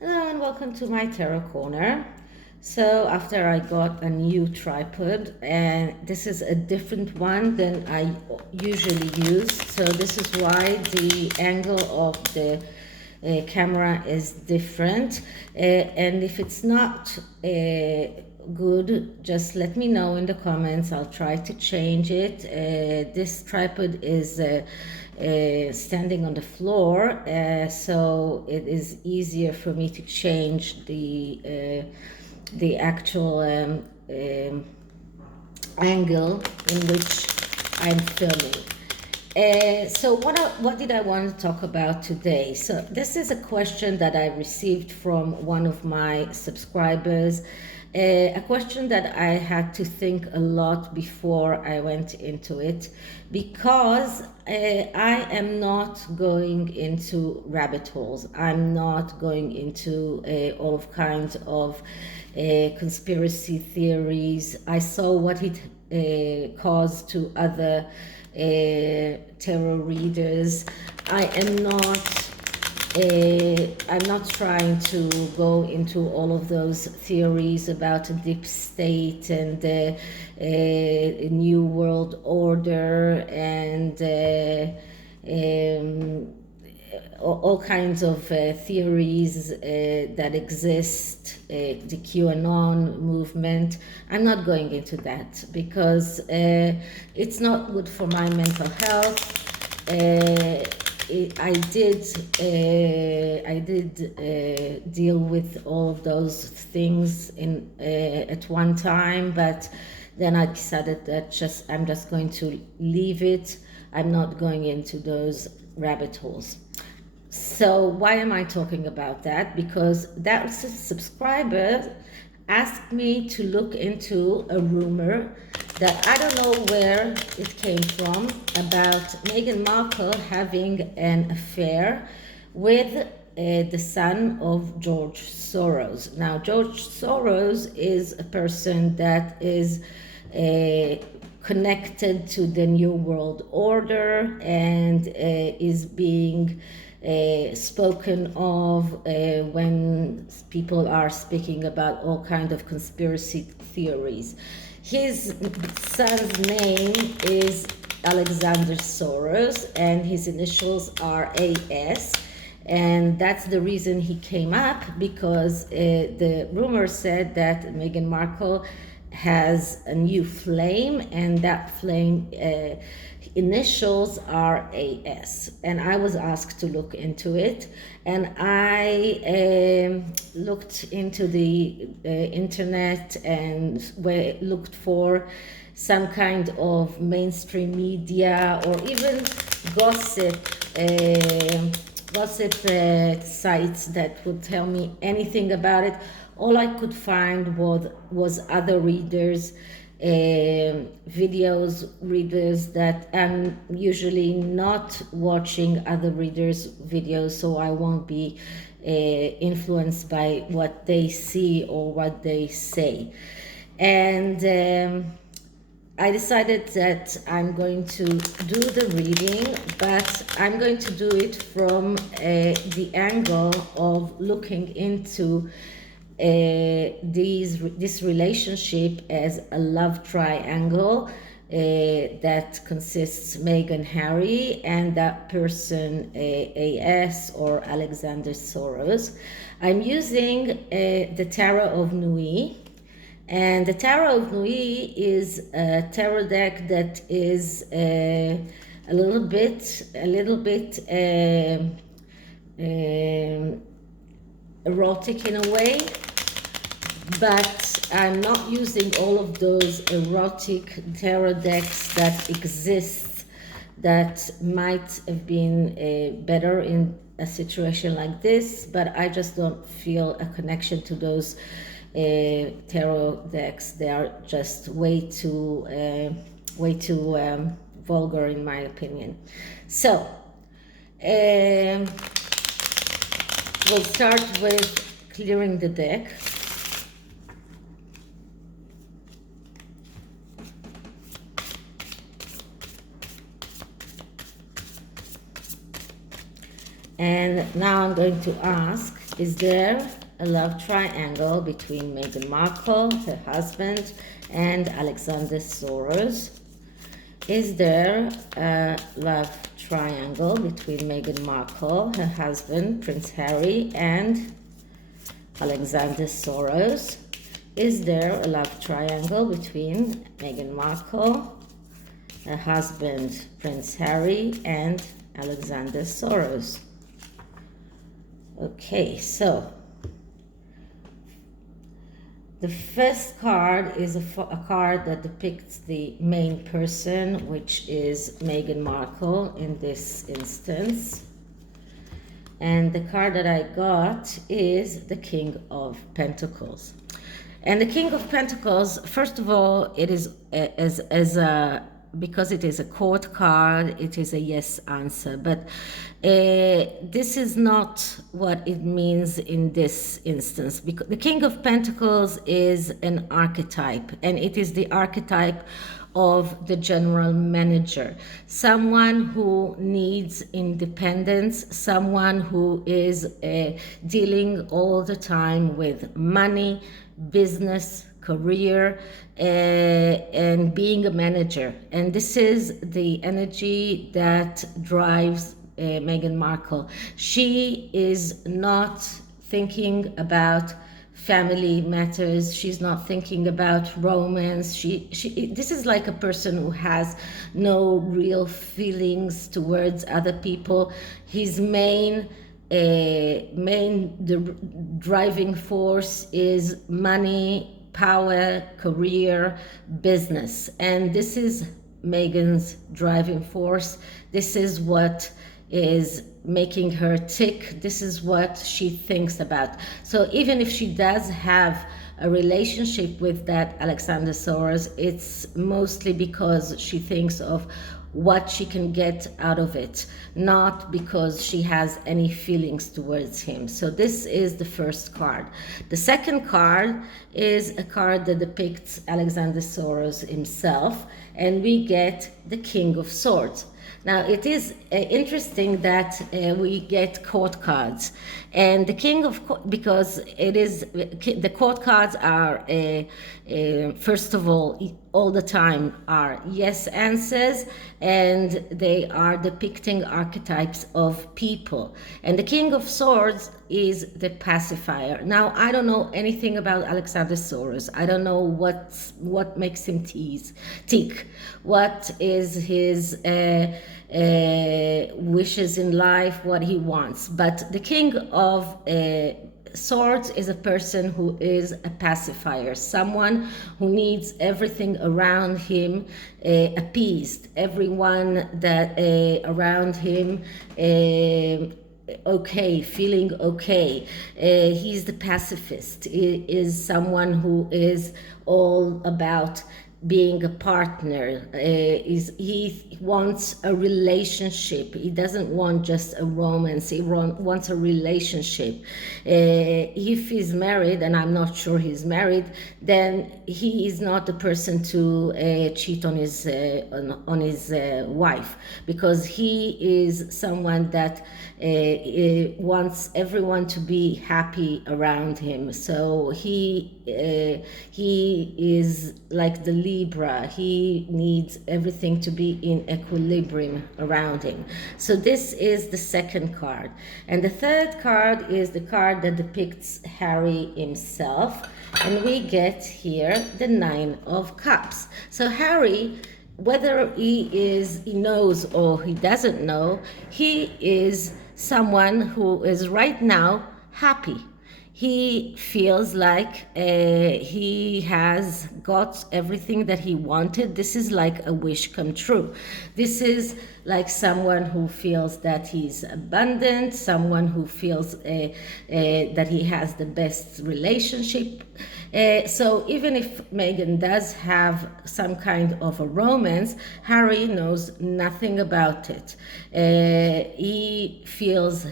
Hello and welcome to my tarot corner. So after I got a new tripod, and this is a different one than I usually use, so this is why the angle of the camera is different, and if it's not good, just let me know in the comments. I'll try to change it. This tripod is standing on the floor, so it is easier for me to change the actual angle in which I'm filming. So what did I want to talk about today? So this is a question that I received from one of my subscribers, a question that I had to think a lot before I went into it, because I am not going into rabbit holes. I'm not going into all kinds of conspiracy theories. I saw what it caused to other tarot readers. I'm not trying to go into all of those theories about a deep state and a new world order and all kinds of theories that exist, the QAnon movement. I'm not going into that because it's not good for my mental health. I did deal with all of those things at one time, but then I decided that I'm just going to leave it. I'm not going into those rabbit holes. So why am I talking about that? Because that subscriber asked me to look into a rumor that I don't know where it came from about Meghan Markle having an affair with the son of George Soros. Now, George Soros is a person that is connected to the New World Order and is being spoken of when people are speaking about all kind of conspiracy theories. His son's name is Alexander Soros, and his initials are AS. And that's the reason he came up, because the rumor said that Meghan Markle has a new flame, and that flame initials are AS. And I was asked to look into it, and I looked into the internet and looked for some kind of mainstream media or even gossip sites that would tell me anything about it. All I could find was other readers, readers that I'm usually not watching other readers' videos, so I won't be influenced by what they see or what they say. And I decided that I'm going to do the reading, but I'm going to do it from the angle of looking into this relationship as a love triangle that consists Meghan, Harry, and that person AS or Alexander Soros. I'm using the Tarot of Nui. And the Tarot of Nui is a tarot deck that is a little bit erotic in a way, but I'm not using all of those erotic tarot decks that exist that might have been better in a situation like this, but I just don't feel a connection to those tarot decks. They are just way too vulgar in my opinion. So we'll start with clearing the deck. And now I'm going to ask Is there a love triangle between Meghan Markle, her husband, and Alexander Soros? Is there a love triangle between Meghan Markle, her husband, Prince Harry, and Alexander Soros? Is there a love triangle between Meghan Markle, her husband, Prince Harry, and Alexander Soros? Okay, so the first card is a card that depicts the main person, which is Meghan Markle in this instance. And the card that I got is the King of Pentacles. And the King of Pentacles, first of all, it is because it is a court card, it is a yes answer. But this is not what it means in this instance. Because the King of Pentacles is an archetype, and it is the archetype of the general manager, someone who needs independence, someone who is dealing all the time with money, business, career, and being a manager. And this is the energy that drives Meghan Markle. She is not thinking about family matters. She's not thinking about romance. This is like a person who has no real feelings towards other people. His main the driving force is money, power, career, business. And this is Meghan's driving force. This is what is making her tick. This is what she thinks about. So even if she does have a relationship with that Alexander Soros, it's mostly because she thinks of what she can get out of it, not because she has any feelings towards him. So this is the first card. The second card is a card that depicts Alexander Soros himself, and we get the King of Swords. Now, it is interesting that we get court cards, and the King of because it is the court cards are first of all the time are yes answers, and they are depicting archetypes of people. And the King of Swords is the pacifier. Now, I don't know anything about Alexander Soros. I don't know what makes him tick. What is his wishes in life, what he wants. But the King of Swords is a person who is a pacifier, someone who needs everything around him appeased, everyone that around him okay, feeling okay. He's the pacifist. He is someone who is all about being a partner. He wants a relationship. He doesn't want just a romance. He wants a relationship. If he's married, and I'm not sure he's married, then he is not the person to cheat on his wife, because he is someone that wants everyone to be happy around him. So he is like the Libra. He needs everything to be in equilibrium around him. So this is the second card. And the third card is the card that depicts Harry himself. And we get here the Nine of Cups. So Harry, whether he knows or he doesn't know, he is someone who is right now happy. He feels like he has got everything that he wanted. This is like a wish come true. This is like someone who feels that he's abundant, someone who feels that he has the best relationship. So even if Meghan does have some kind of a romance, Harry knows nothing about it. He feels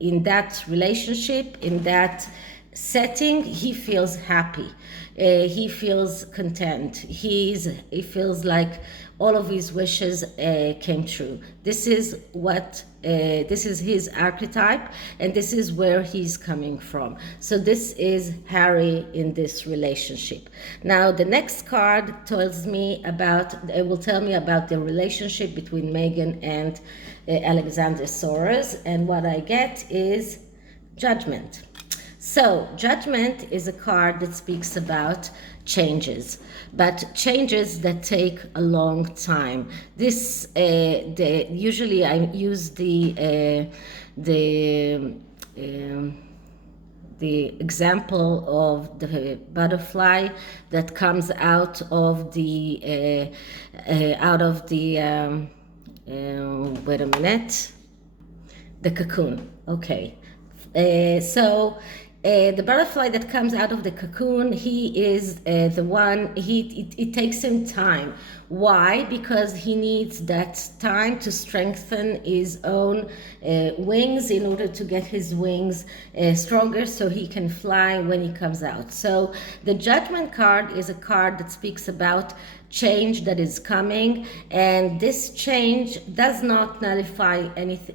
in that relationship, in that setting, he feels happy. He feels content. He feels like all of his wishes came true. This is what this is his archetype, and this is where he's coming from. So this is Harry in this relationship. Now the next card tells me about. It will tell me about the relationship between Meghan and Alexander Soros, and what I get is Judgment. So, Judgment is a card that speaks about changes, but changes that take a long time. This, usually I use the example of the butterfly that comes out of the wait a minute, the cocoon. Okay. The butterfly that comes out of the cocoon, he is the one, it takes him time. Why? Because he needs that time to strengthen his own wings in order to get his wings stronger so he can fly when he comes out. So the Judgment card is a card that speaks about change that is coming, and this change does not nullify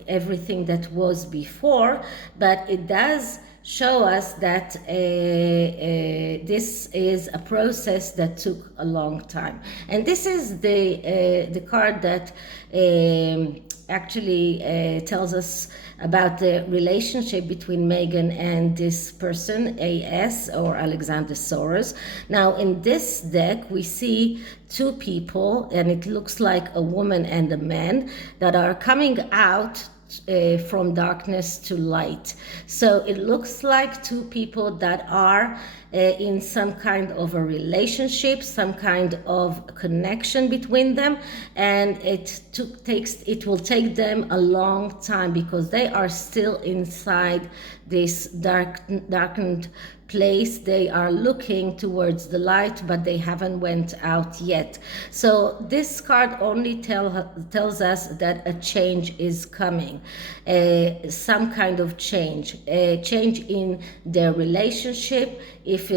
everything that was before, but it does show us that this is a process that took a long time. And this is the card that actually tells us about the relationship between Meghan and this person, AS, or Alexander Soros. Now, in this deck, we see two people, and it looks like a woman and a man that are coming out from darkness to light. So it looks like two people that are in some kind of a relationship, some kind of connection between them, and it will take them a long time because they are still inside this darkened place. They are looking towards the light, but they haven't went out yet. So this card only tells us that a change is coming, some kind of change, a change in their relationship, if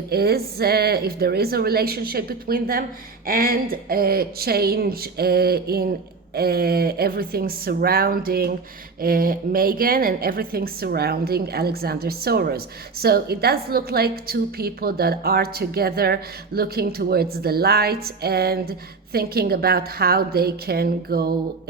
there is a relationship between them, and a change in everything surrounding Meghan and everything surrounding Alexander Soros. So it does look like two people that are together looking towards the light and thinking about how they can go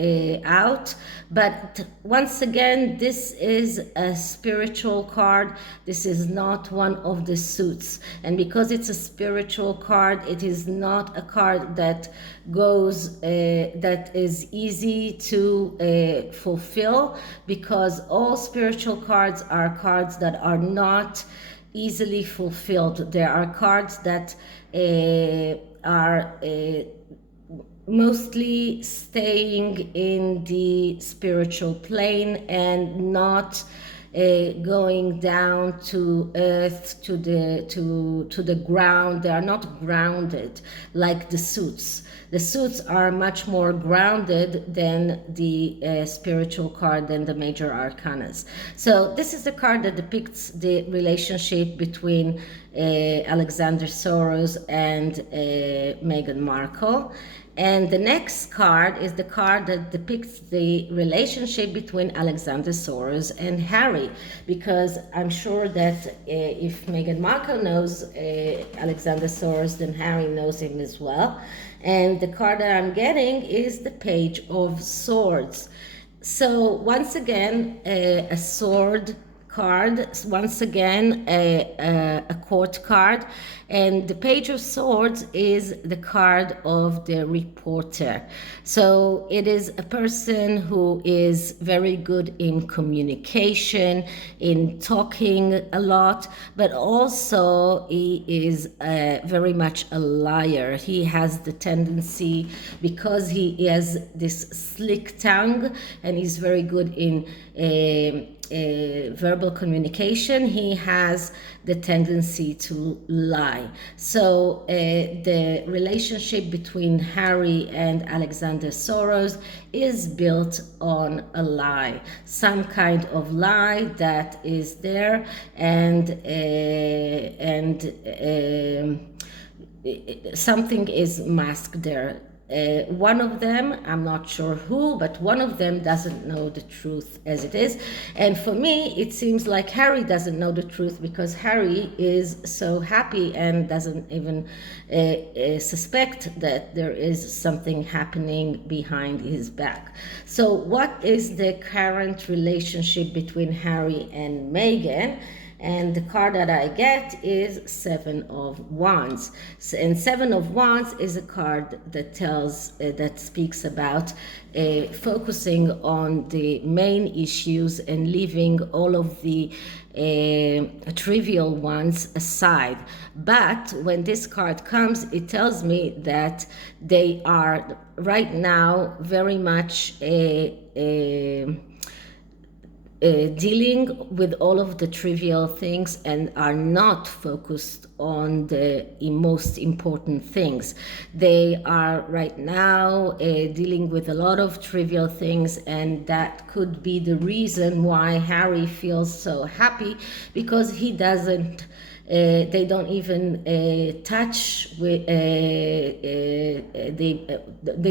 out. But once again, this is a spiritual card. This is not one of the suits. And because it's a spiritual card, it is not a card that that is easy to fulfill, because all spiritual cards are cards that are not easily fulfilled. There are cards that are mostly staying in the spiritual plane and not going down to earth, to the ground. They are not grounded like the suits. The suits are much more grounded than the spiritual card, than the major arcanas. So this is the card that depicts the relationship between Alexander Soros and Meghan Markle. And the next card is the card that depicts the relationship between Alexander Soros and Harry, because I'm sure that if Meghan Markle knows Alexander Soros, then Harry knows him as well. And the card that I'm getting is the Page of Swords. So once again, a sword card, once again a court card, and the Page of Swords is the card of the reporter. So it is a person who is very good in communication, in talking a lot, but also he is very much a liar. He has the tendency, because he has this slick tongue, and he's very good in verbal communication, he has the tendency to lie. So the relationship between Harry and Alexander Soros is built on a lie, some kind of lie that is there, and something is masked there. One of them, I'm not sure who, but one of them doesn't know the truth as it is. And for me, it seems like Harry doesn't know the truth, because Harry is so happy and doesn't even suspect that there is something happening behind his back. So what is the current relationship between Harry and Meghan? And the card that I get is Seven of Wands. And Seven of Wands is a card that tells, that speaks about focusing on the main issues and leaving all of the trivial ones aside. But when this card comes, it tells me that they are right now very much dealing with all of the trivial things and are not focused on the most important things. They are right now dealing with a lot of trivial things, and that could be the reason why Harry feels so happy, because he doesn't they don't even touch with they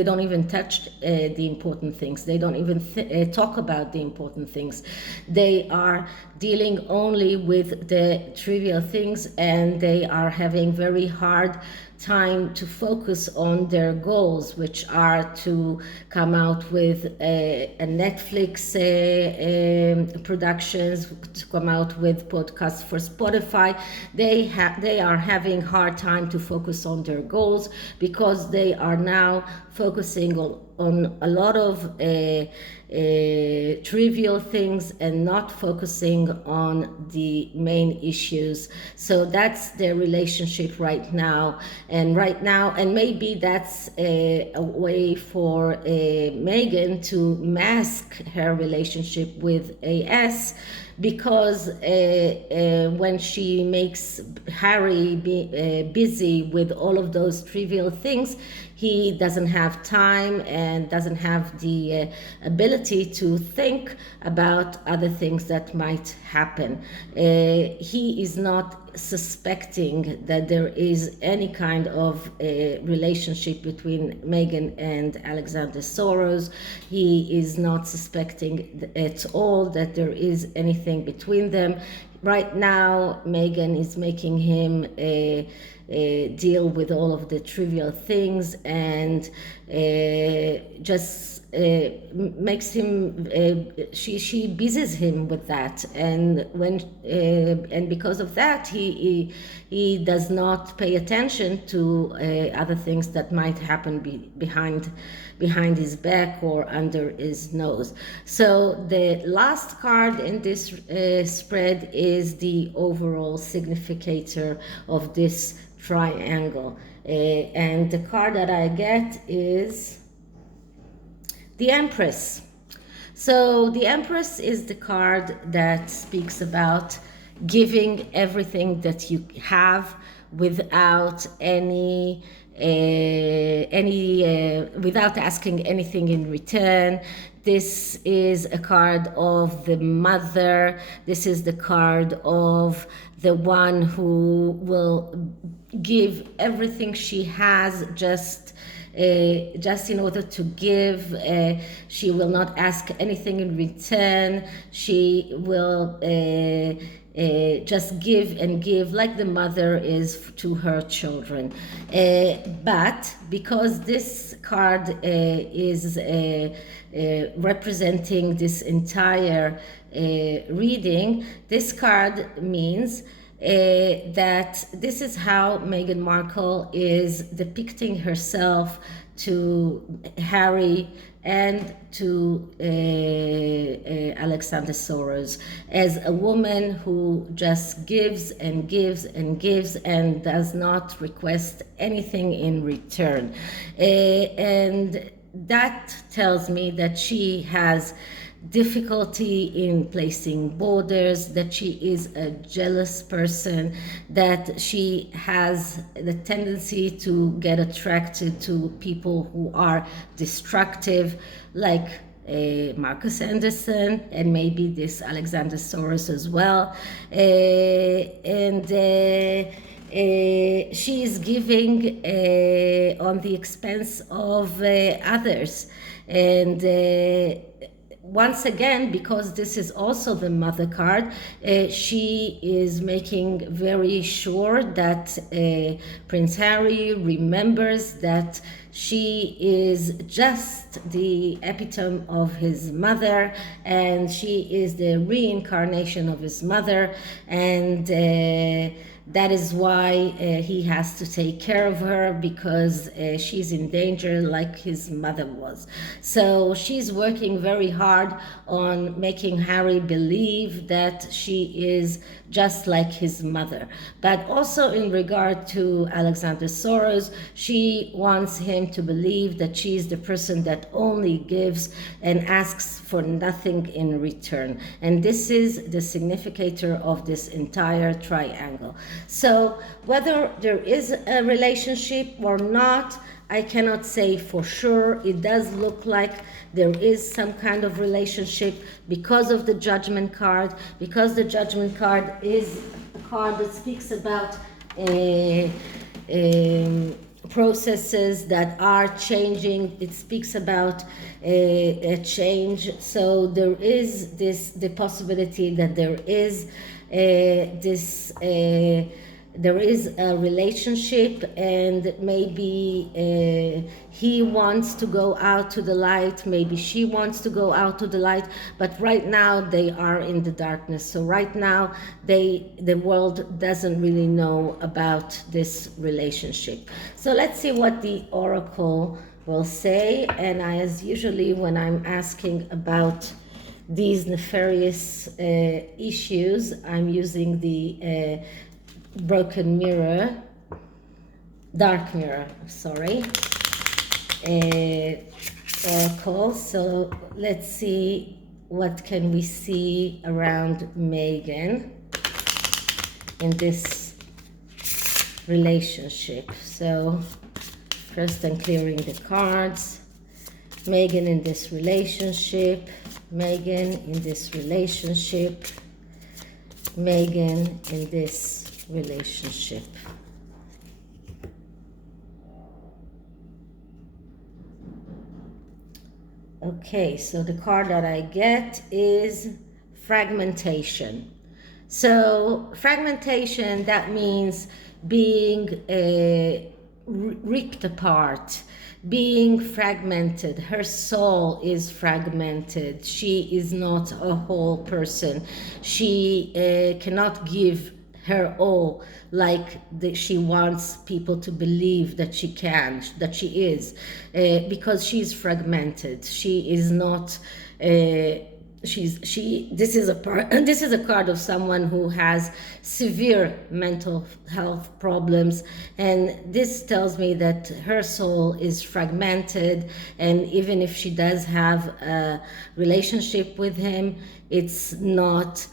don't even touch the important things. They don't even talk about the important things. They are dealing only with the trivial things, and they are having very hard time to focus on their goals, which are to come out with a Netflix productions, to come out with podcasts for Spotify. They are having hard time to focus on their goals, because they are now focusing on a lot of trivial things and not focusing on the main issues. So that's their relationship right now. And maybe that's a way for Meghan to mask her relationship with AS, because when she makes Harry busy with all of those trivial things, he doesn't have time and doesn't have the ability to think about other things that might happen. He is not suspecting that there is any kind of relationship between Meghan and Alexander Soros. He is not suspecting at all that there is anything between them. Right now, Meghan is making him deal with all of the trivial things, and just makes him she busies him with that, and because of that he does not pay attention to other things that might happen behind his back or under his nose. So the last card in this spread is the overall significator of this triangle, and the card that I get is the Empress. So the Empress is the card that speaks about giving everything that you have without without asking anything in return. This is a card of the mother. This is the card of the one who will give everything she has just in order to give. She will not ask anything in return. She will just give and give, like the mother is to her children. But because this card is representing this entire reading, this card means that this is how Meghan Markle is depicting herself to Harry and to Alexander Soros, as a woman who just gives and gives and gives and does not request anything in return. And that tells me that she has difficulty in placing borders, that she is a jealous person, that she has the tendency to get attracted to people who are destructive, like Marcus Anderson, and maybe this Alexander Soros as well. And she is giving on the expense of others. And once again, because this is also the mother card, she is making very sure that Prince Harry remembers that she is just the epitome of his mother, and she is the reincarnation of his mother, and that is why he has to take care of her, because she's in danger like his mother was. So she's working very hard on making Harry believe that she is just like his mother. But also in regard to Alexander Soros, she wants him to believe that she is the person that only gives and asks for nothing in return. And this is the significator of this entire triangle. So whether there is a relationship or not, I cannot say for sure. It does look like there is some kind of relationship because of the Judgment card, because the Judgment card is a card that speaks about processes that are changing. It speaks about a change. So there is the possibility that there is there is a relationship, and maybe he wants to go out to the light, maybe she wants to go out to the light, but right now they are in the darkness. So right now the world doesn't really know about this relationship. So let's see what the oracle will say. And as usually when I'm asking about these nefarious issues, I'm using the broken mirror, dark mirror, sorry, oracle. So let's see, what can we see around Meghan in this relationship. So first I'm clearing the cards. Meghan in this relationship, Meghan in this relationship, Meghan in this relationship. Okay, so the card that I get is fragmentation. So fragmentation, that means being ripped apart, being fragmented. Her soul is fragmented. She is not a whole person. She cannot give her all like she wants people to believe that she can, that she is, because she's fragmented. She is not this is a card of someone who has severe mental health problems, and this tells me that her soul is fragmented, and even if she does have a relationship with him, it's not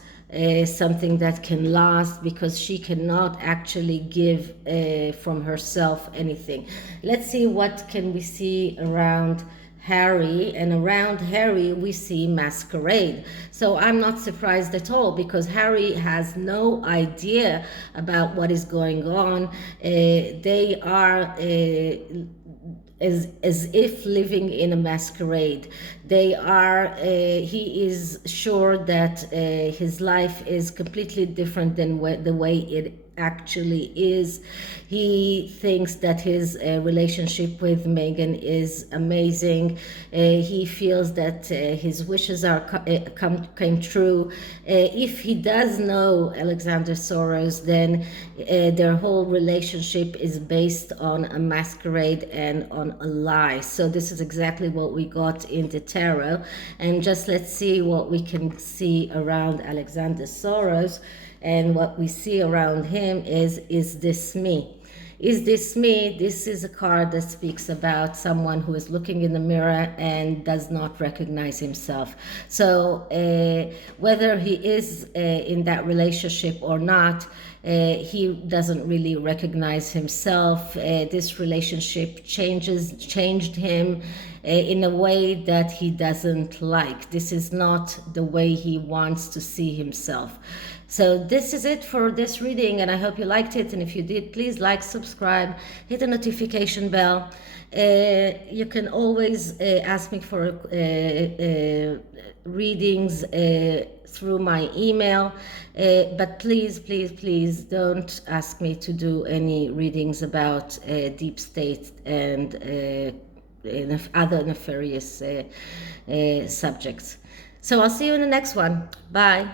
something that can last, because she cannot actually give from herself anything. Let's see, what can we see around Harry? And around Harry we see masquerade. So I'm not surprised at all, because Harry has no idea about what is going on. They are as if living in a masquerade. They are, he is sure that his life is completely different than the way it actually is. He thinks that his relationship with Meghan is amazing. He feels that his wishes are came true. If he does know Alexander Soros, then their whole relationship is based on a masquerade and on a lie. So this is exactly what we got in the tarot. And just let's see what we can see around Alexander Soros. And what we see around him is this me? Is this me? This is a card that speaks about someone who is looking in the mirror and does not recognize himself. So whether he is in that relationship or not, he doesn't really recognize himself. This relationship changed him in a way that he doesn't like. This is not the way he wants to see himself. So this is it for this reading, and I hope you liked it. And if you did, please like, subscribe, hit the notification bell. You can always ask me for readings through my email, but please don't ask me to do any readings about deep state and other nefarious subjects. So I'll see you in the next one. Bye.